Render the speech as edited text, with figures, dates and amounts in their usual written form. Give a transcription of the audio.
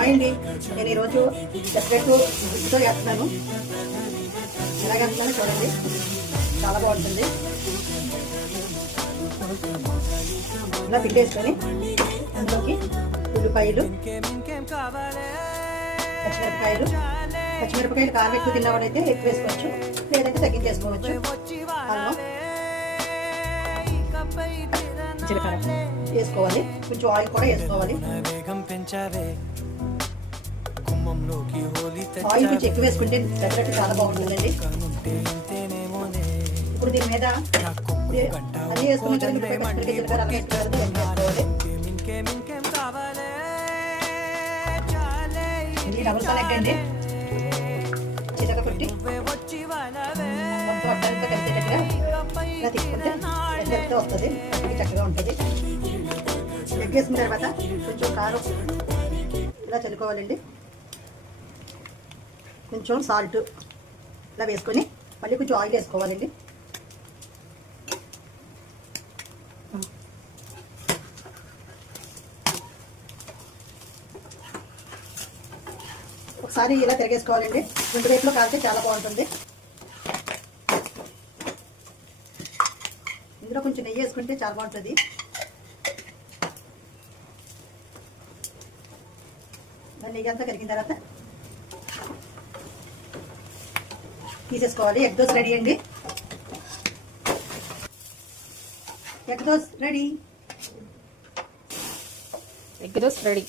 అండి నేను ఈరోజు సెపరేట్ ఉప్పుతో వేస్తున్నాను. ఎలాగేస్తున్నానో చూడండి, చాలా బాగుంటుంది. ఇలా పిండేసుకొని అందులోకి ఉల్లిపాయలు, పచ్చిమిరపకాయలు కారం ఎక్కువ తిన్నవాడైతే ఎక్కువ వేసుకోవచ్చు, లేదంటే తగ్గించేసుకోవచ్చు. అల్లం, జీలకర్ర వేసుకోవాలి, కొంచెం ఆయిల్ కూడా వేసుకోవాలి. ఆయిల్ కొంచెం ఎక్కువ వేసుకుంటే పెద్దలట్టు చాలా బాగుంటుందండి. ఇప్పుడు దీని మీద అన్నీ వేసుకున్న కదా పచ్చిమిరపకాయ, జీలకర్ర, అల్లం వేసుకోవాలి. ఇది డబుల్ కలెక్ట్ అండి, చిలక కొట్టి మొత్తం అట్టంతా కలిసేటట్టుగా ఇలా తీసుకుంటే ఎంత వస్తుంది, చక్కగా ఉంటుంది. ఎగ్ వేసుకున్న తర్వాత కొంచెం కారం ఇలా చల్లుకోవాలండి, కొంచెం సాల్ట్ ఇలా వేసుకొని మళ్ళీ కొంచెం ఆయిల్ వేసుకోవాలండి. ఒకసారి ఇలా తిరిగేసుకోవాలండి, రెండు వైపులో కాలితే చాలా బాగుంటుంది. ఇందులో కొంచెం నెయ్యి వేసుకుంటే చాలా బాగుంటుంది. నెయ్యి అంతా కరిగిన తర్వాత తీసేసుకోవాలి. ఎగ్ దోశ రెడీ అండి. Egg dosa ready.